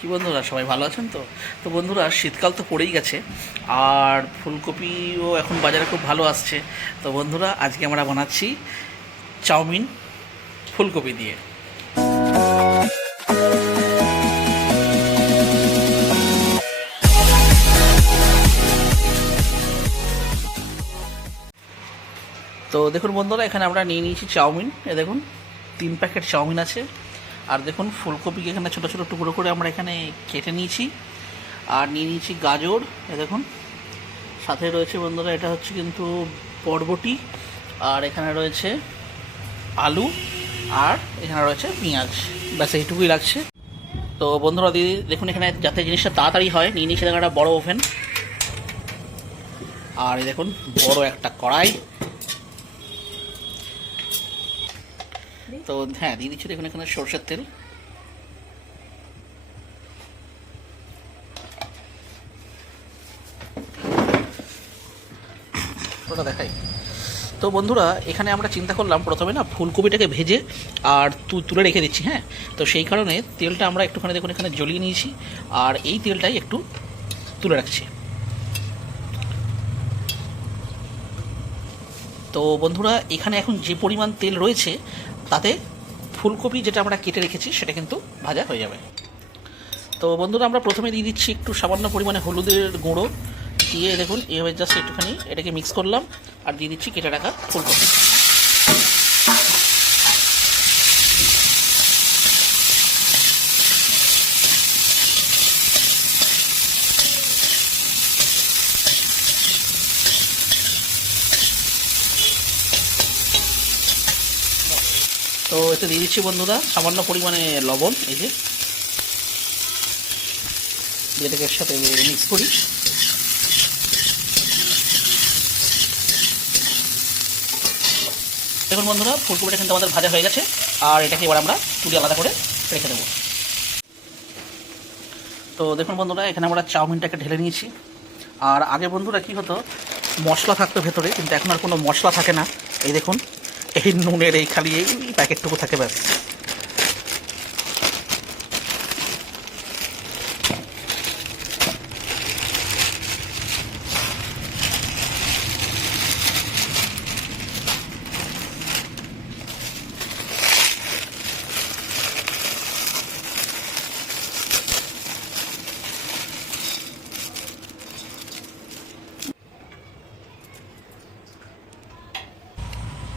কি বন্ধুরা সবাই ভালো আছেন তো? তো বন্ধুরা শীতকাল তো পড়েই গেছে, আর ফুলকপিও এখন বাজারে খুব ভালো আসছে। তো বন্ধুরা আজকে আমরা বানাচ্ছি চাউমিন ফুলকপি দিয়ে। তো দেখুন বন্ধুরা, এখানে আমরা নিয়ে নিয়েছি চাউমিন। দেখুন 3 প্যাকেট চাউমিন আছে। আর দেখুন ফুলকপিকে এখানে ছোটো ছোটো টুকরো করে আমরা এখানে কেটে নিয়েছি। আর নিয়ে নিয়েছি গাজর, দেখুন সাথে রয়েছে বন্ধুরা, এটা হচ্ছে কিন্তু বরবটি। আর এখানে রয়েছে আলু, আর এখানে রয়েছে পেঁয়াজ। ব্যাস এইটুকুই লাগছে। তো বন্ধুরা দিদি দেখুন, এখানে যাতে জিনিসটা তাড়াতাড়ি হয় নিয়ে নিয়েছি দেখুন একটা বড়ো ওভেন। আর এই দেখুন বড় একটা কড়াই। তো হ্যাঁ, দিয়ে দিচ্ছি দেখুন এখানে সরষের তেল। ওটা দেখাই। তো বন্ধুরা এখানে আমরা চিন্তা করলাম প্রথমে না ফুলকপিটাকে ভেজে আর তুলে রেখে দিচ্ছি। হ্যাঁ, তো সেই কারণে তেলটা আমরা একটুখানি দেখুন এখানে জ্বলিয়ে নিয়েছি, আর এই তেলটাই একটু তুলে রাখছি। তো বন্ধুরা এখানে এখন যে পরিমাণ তেল রয়েছে তাতে ফুলকপি যেটা আমরা কেটে রেখেছি সেটা কিন্তু ভাজা হয়ে যাবে। তো বন্ধুরা আমরা প্রথমে দিয়ে দিচ্ছি একটু সামান্য পরিমাণে হলুদের গুঁড়ো, দিয়ে দেখুন এইভাবে জাস্ট একটুখানি এটাকে মিক্স করলাম, আর দিয়ে দিচ্ছি কেটে রাখা ফুলকপি। তো এতে দিয়ে দিচ্ছি বন্ধুরা সামান্য পরিমাণে লবণ, এই যে এটাকে এর সাথে মিক্স করি। দেখুন বন্ধুরা ফুলকপিটা কিন্তু আমাদের ভাজা হয়ে গেছে, আর এটাকে এবার আমরা তুলে আলাদা করে রেখে দেবো। তো দেখুন বন্ধুরা এখানে আমরা চাউমিনটাকে ঢেলে নিয়েছি। আর আগে বন্ধুরা কি হতো, মশলা থাকতো ভেতরে, কিন্তু এখন আর কোনো মশলা থাকে না। এই দেখুন এই নুনের এই খালি এই প্যাকেটটুকু থাকে ব্যাস।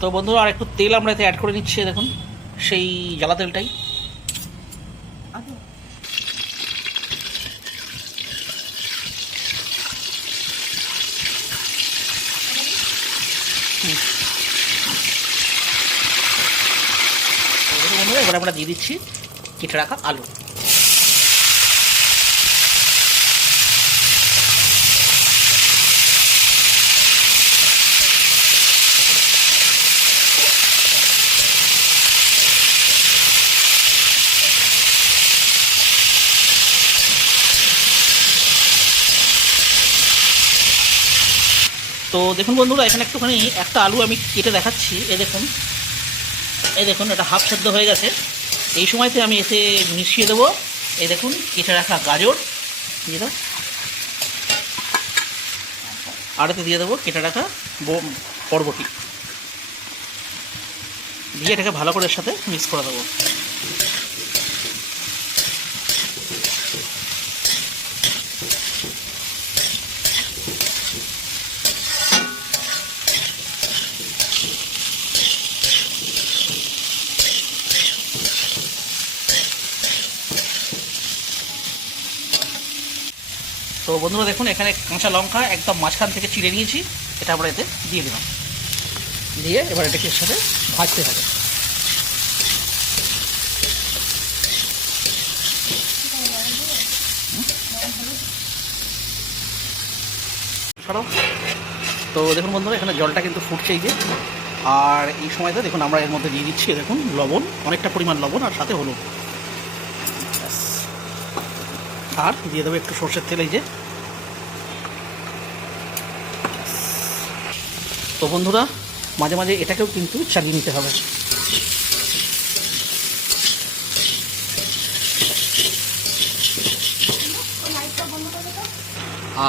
তো বন্ধুরা আর একটু তেল আমরা এতে অ্যাড করে নিচ্ছি, দেখুন সেই জ্বালা তেলটাই। বন্ধুরা এবার আমরা দিয়ে দিচ্ছি কেটে রাখা আলু। তো দেখুন বন্ধুরা এখানে একটুখানি একটা আলু আমি কেটে দেখাচ্ছি। এই দেখুন এটা হাফ সেদ্ধ হয়ে গেছে। এই সময়তে আমি এতে মিশিয়ে দেবো এই দেখুন কেটে রাখা গাজর দিয়ে দাও, আর এতে দিয়ে দেবো কেটে রাখা বরবটি, দিয়ে এটাকে ভালো করে এর সাথে মিক্স করে দেবো। তো বন্ধুরা দেখুন এখানে কাঁচা লঙ্কা একদম মাঝখান থেকে চিড়ে নিয়েছি, এটা আমরা এতে দিয়ে দিলাম, দিয়ে এবার এটাকে এর সাথে ভাজতে হবে। তো দেখুন বন্ধুরা এখানে জলটা কিন্তু ফুটছে এই যে, আর এই সময়তে দেখুন আমরা এর মধ্যে দিয়ে দিচ্ছি দেখুন লবণ, অনেকটা পরিমাণ লবণ, আর সাথে হলুদ, আর দিয়ে দেবো একটু সরষের তেল এই যে। তো বন্ধুরা মাঝে মাঝে এটাকেও কিন্তু চালিয়ে নিতে হবে।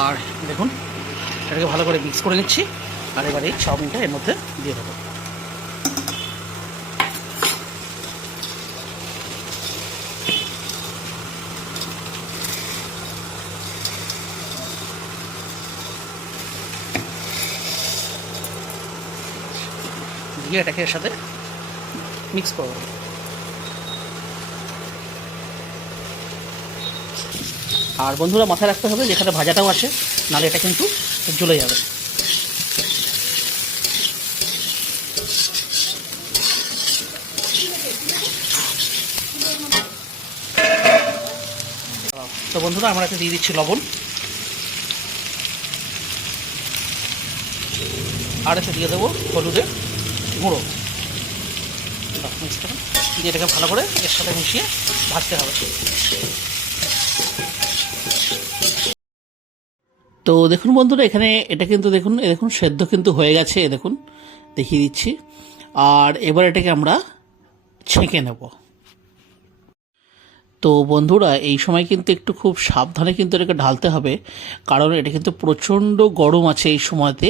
আর দেখুন এটাকে ভালো করে মিক্স করে নিচ্ছি। আর এবার এই চাউমিনটা এর মধ্যে দিয়ে দেবো। দিয়ে এটাকে এর সাথে মিক্স করবো। আর বন্ধুরা মাথায় রাখতে হবে যেখানে ভাজাটাও আছে, নাহলে এটা কিন্তু জ্বলে যাবে। তো বন্ধুরা আমরা এতে দিয়ে দিচ্ছি লবণ, আর এতে দিয়ে দেবো হলুদের গুঁড়ো। দিয়ে এটাকে ভালো করে এর সাথে মিশিয়ে ভাজতে হবে। তো দেখুন বন্ধুরা এখানে এটা কিন্তু দেখুন সেদ্ধ কিন্তু হয়ে গেছে, দেখুন দেখিয়ে দিচ্ছি। আর এবার এটাকে আমরা ছেঁকে নেব। তো বন্ধুরা এই সময় কিন্তু একটু খুব সাবধানে কিন্তু এটাকে ঢালতে হবে, কারণ এটা কিন্তু প্রচণ্ড গরম আছে এই সময়তে।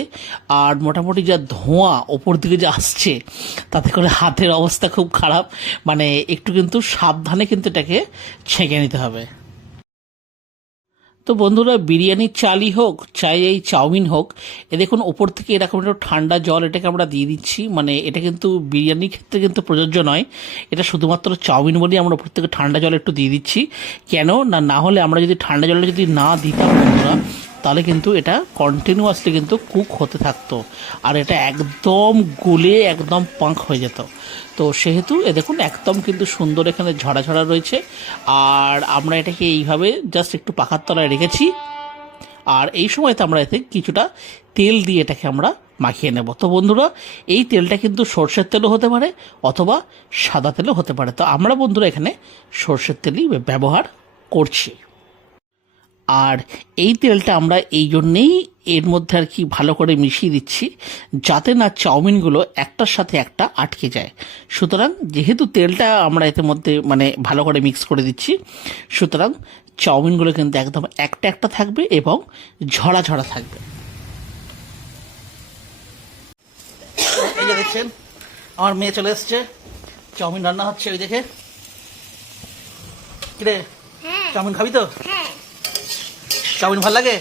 আর মোটামুটি যা ধোঁয়া ওপর দিকে যে আসছে তাতে করে হাতের অবস্থা খুব খারাপ। মানে একটু কিন্তু সাবধানে কিন্তু এটাকে ছেঁকে নিতে হবে। তো বন্ধুরা বিরিয়ানির চালই হোক চাই এই চাউমিন হোক, এ দেখুন ওপর থেকে এরকম একটু ঠান্ডা জল এটাকে আমরা দিয়ে দিচ্ছি। মানে এটা কিন্তু বিরিয়ানির ক্ষেত্রে কিন্তু প্রযোজ্য নয়, এটা শুধুমাত্র চাউমিন বলেই আমরা ওপর থেকে ঠান্ডা জল একটু দিয়ে দিচ্ছি। কেন না হলে আমরা যদি ঠান্ডা জলটা যদি না দিতাম বন্ধুরা, তাহলে কিন্তু এটা কন্টিনিউয়াসলি কিন্তু কুক হতে থাকতো, আর এটা একদম গলে একদম পাঁক হয়ে যেত। তো সেহেতু দেখুন একদম কিন্তু সুন্দর এখানে ঝরা ঝরা রয়েছে। আর আমরা এটাকে এইভাবে জাস্ট একটু পাখার তলায় রেখেছি। আর এই সময়তে আমরা এতে কিছুটা তেল দিয়ে এটাকে আমরা মাখিয়ে নেব। তো বন্ধুরা এই তেলটা কিন্তু সর্ষের তেলও হতে পারে অথবা সাদা তেলও হতে পারে। তো আমরা বন্ধুরা এখানে সর্ষের তেলই ব্যবহার করছি। আর এই তেলটা আমরা এই জন্যেই এর মধ্যে আর কি ভালো করে মিশিয়ে দিচ্ছি, যাতে না চাউমিনগুলো একটার সাথে একটা আটকে যায়। সুতরাং যেহেতু তেলটা আমরা এর মধ্যে মানে ভালো করে মিক্স করে দিচ্ছি, সুতরাং চাউমিনগুলো কিন্তু একদম একটা একটা থাকবে এবং ঝরা ঝরা থাকবে। এই যে দেখছেন আমার মেয়ে চলে এসছে, চাউমিন রান্না হচ্ছে ওই দেখে। কিরে চাউমিন খাবি তো? চাউমিন ভালো লাগে?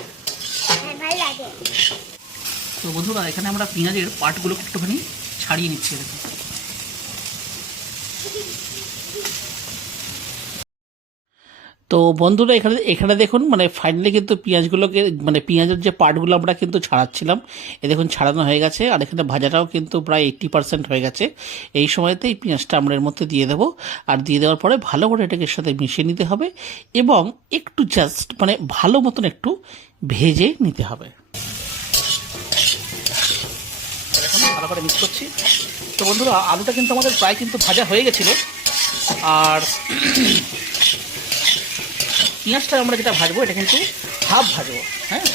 তো বন্ধুরা এখানে আমরা পেঁয়াজের পার্টগুলো একটুখানি ছাড়িয়ে নিচ্ছি। দেখুন তো বন্ধুরা এখানে দেখুন মানে ফাইনালি কিন্তু পেঁয়াজগুলোকে মানে পেঁয়াজের যে পার্টগুলো আমরা কিন্তু ছাড়াচ্ছিলাম, দেখুন ছাড়ানো হয়ে গেছে। আর এখানে ভাজাটাও কিন্তু প্রায় 80% হয়ে গেছে। এই সময়তে এই পেঁয়াজটা আমরা এর মধ্যে দিয়ে দেবো। আর দিয়ে দেওয়ার পরে ভালো করে এটাকে সাথে মিশিয়ে নিতে হবে এবং একটু জাস্ট মানে ভালো মতন একটু ভেজে নিতে হবে। ভালো করে মিক্স করছি। তো বন্ধুরা আলুটা কিন্তু আমাদের প্রায় কিন্তু ভাজা হয়ে গেছিল। আর পেঁয়াজটা আমরা যেটা ভাজবো এটা কিন্তু হাফ ভাজবো। হ্যাঁ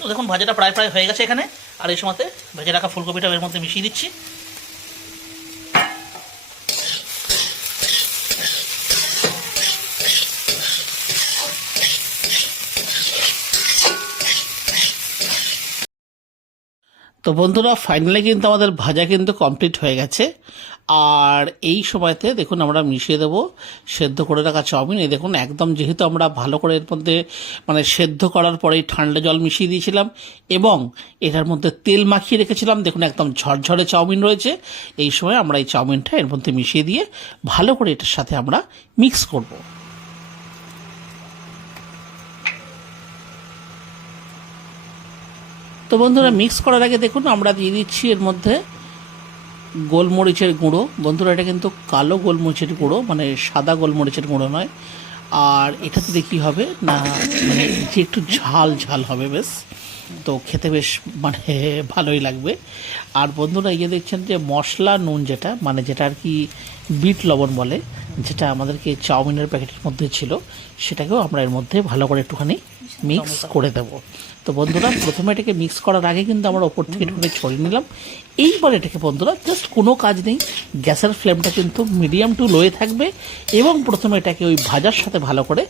তো দেখুন ভাজাটা প্রায় হয়ে গেছে এখানে। আর এই সময়তে ভেজে রাখা ফুলকপিটা এর মধ্যে মিশিয়ে দিচ্ছি। তো বন্ধুরা ফাইনালি কিন্তু আমাদের ভাজা কিন্তু কমপ্লিট হয়ে গেছে। আর এই সময়তে দেখুন আমরা মিশিয়ে দেবো সেদ্ধ করে রাখা চাউমিন। এই দেখুন একদম যেহেতু আমরা ভালো করে এর মধ্যে মানে সেদ্ধ করার পরেই ঠান্ডা জল মিশিয়ে দিয়েছিলাম এবং এটার মধ্যে তেল মাখিয়ে রেখেছিলাম, দেখুন একদম ঝরঝরে চাউমিন রয়েছে। এই সময় আমরা এই চাউমিনটা এর মধ্যে মিশিয়ে দিয়ে ভালো করে এটার সাথে আমরা মিক্স করব। তো বন্ধুরা মিক্স করার আগে দেখুন আমরা দিয়ে দিচ্ছি এর মধ্যে গোলমরিচের গুঁড়ো। বন্ধুরা এটা কিন্তু কালো গোলমরিচের গুঁড়ো, মানে সাদা গোলমরিচের গুঁড়ো নয়। আর এটাতে দেখি হবে না মানে যে একটু ঝাল ঝাল হবে বেশ, তো খেতে বেশ মানে ভালোই লাগবে। আর বন্ধুরা এই যে দেখছেন যে মশলা নুন যেটা মানে যেটা আর কি বিট লবণ বলে, যেটা আমাদেরকে চাউমিনের প্যাকেটের মধ্যে ছিল, সেটাকেও আমরা এর মধ্যে ভালো করে একটুখানি মিক্স করে দেবো। তো বন্ধুরা প্রথমে এটাকে মিক্স করার আগে কিন্তু আমরা ওপর থেকে একটুখানি ছড়িয়ে নিলাম। এইবার এটাকে বন্ধুরা জাস্ট কোনো কাজ নেই, গ্যাসের ফ্লেমটা কিন্তু মিডিয়াম টু লোয়ে থাকবে এবং প্রথমে এটাকে ওই ভাজার সাথে ভালো করে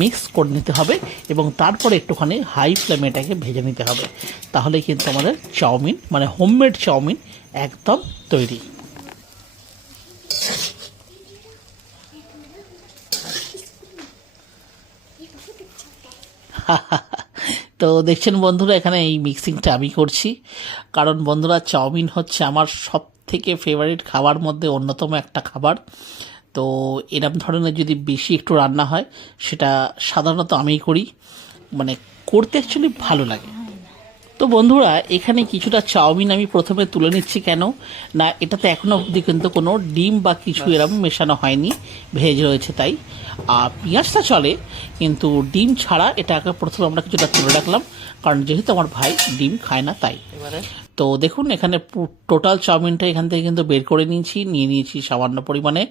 মিক্স করে নিতে হবে এবং তারপরে একটুখানি হাই ফ্লেমে এটাকে ভেজে নিতে হবে। তাহলে কিন্তু আমাদের চাউমিন মানে হোমমেড চাউমিন একদম তৈরি। তো দেখছেন বন্ধুরা এখানে এই মিক্সিংটা আমি করছি, কারণ বন্ধুরা চাউমিন হচ্ছে আমার সব থেকে ফেভারিট খাবার মধ্যে অন্যতম একটা খাবার। তো এরম ধরনের যদি বেশি একটু রান্না হয় সেটা সাধারণত আমিই করি, মানে করতে অ্যাকচুয়ালি ভালো লাগে। তো বন্ধুরা এখানে কিছুটা চাউমিন আমি প্রথমে তুলে নিচ্ছি, কেন না এটাতে এখনও অবধি কিন্তু কোনো ডিম বা কিছু এরকম মেশানো হয়নি, ভেজ রয়েছে তাই। আর পেঁয়াজটা চলে কিন্তু ডিম ছাড়া এটাকে প্রথমে আমরা কিছুটা তুলে রাখলাম, কারণ যেহেতু আমার ভাই ডিম খায় না তাই। তো দেখুন এখানে টোটাল চাউমিনটা এখান থেকে কিন্তু বের করে নিয়ে নিয়েছি সামান্য পরিমাণে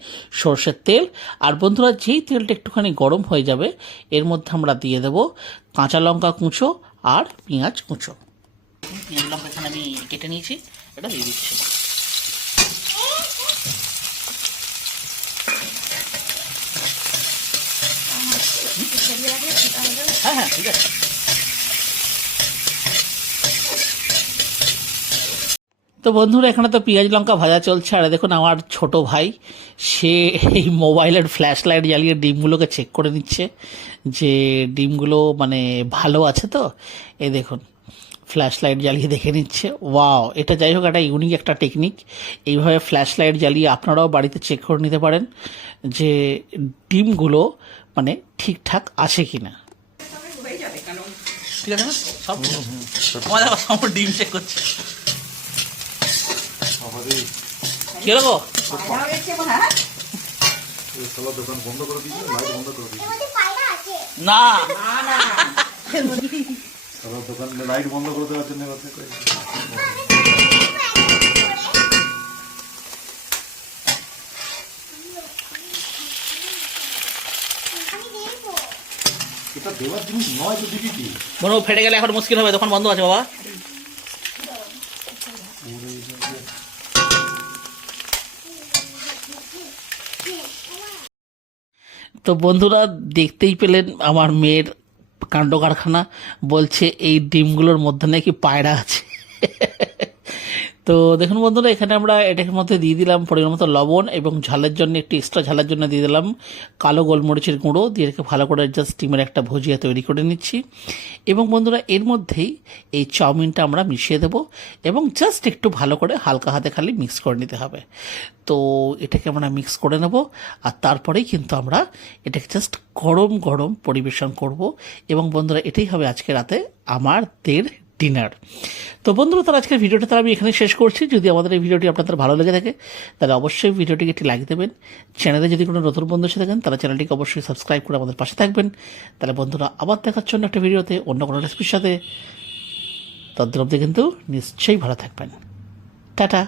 সর্ষের তেল। আর বন্ধুরা যেই তেলটা একটুখানি গরম হয়ে যাবে এর মধ্যে আমরা দিয়ে দেব কাঁচা লঙ্কা কুঁচো আর পেঁয়াজ কুঁচো। পেঁয়াজ লঙ্কা এখানে আমি কেটে নিয়েছি, এটা দিয়ে দিচ্ছি। হ্যাঁ হ্যাঁ ঠিক আছে। তো বন্ধুরা এখানে তো পেঁয়াজ লঙ্কা ভাজা চলছে, আর দেখুন আমার ছোট ভাই সে এই মোবাইলের ফ্ল্যাশ লাইট জ্বালিয়ে ডিমগুলোকে চেক করে নিচ্ছে যে ডিমগুলো মানে ভালো আছে। তো এই দেখুন ফ্ল্যাশ লাইট জ্বালিয়ে দেখে নিচ্ছে। ওয়াও, এটা যাই হোক একটা ইউনিক একটা টেকনিক। এইভাবে ফ্ল্যাশ লাইট জ্বালিয়ে আপনারাও বাড়িতে চেক করে নিতে পারেন যে ডিমগুলো মানে ঠিকঠাক আছে কিনা। ঠিক আছে না সব সব ডিম চেক করছে। কি হলো না দোকান লাইট বন্ধ করে দেওয়ার জন্য এটা দেওয়ার জিনিস নয় তো দিদি কি মনে ফেটে গেলে এখন মুশকিল হবে, দোকান বন্ধ আছে বাবা। তো বন্ধুরা দেখতেই পেলেন আমার মেয়ের কাণ্ড কারখানা, বলছে এই ডিমগুলোর মধ্যে নাকি পায়রা আছে। তো দেখুন বন্ধুরা এখানে আমরা এটার মধ্যে দিয়ে দিলাম পরিমাণ মতো লবণ এবং ঝালের জন্য একটু এক্সট্রা ঝালের জন্য দিয়ে দিলাম কালো গোলমরিচের গুঁড়ো, দিয়ে রেখে ভালো করে জাস্ট ডিমের একটা ভুজিয়া তৈরি করে নিচ্ছি। এবং বন্ধুরা এর মধ্যেই এই চাউমিনটা আমরা মিশিয়ে দেবো এবং জাস্ট একটু ভালো করে হালকা হাতে খালি মিক্স করে নিতে হবে। তো এটাকে আমরা মিক্স করে নেব আর তারপরেই কিন্তু আমরা এটাকে জাস্ট গরম গরম পরিবেশন করব। এবং বন্ধুরা এটাই হবে আজকে রাতে আমাদের ডিনার। তো বন্ধুরা তার আজকের ভিডিওটা তারা আমি এখানে শেষ করছি। যদি আমাদের এই ভিডিওটি আপনাদের ভালো লেগে থাকে তাহলে অবশ্যই ভিডিওটিকে একটি লাইক দেবেন। চ্যানেলে যদি কোনো নতুন বন্ধু এসে থাকেন তারা চ্যানেলটিকে অবশ্যই সাবস্ক্রাইব করে আমাদের পাশে থাকবেন। তাহলে বন্ধুরা আবার দেখার জন্য একটা ভিডিওতে অন্য কোনো রেসিপির সাথে, ততদিন অবধি কিন্তু নিশ্চয়ই ভালো থাকবেন। টাটা।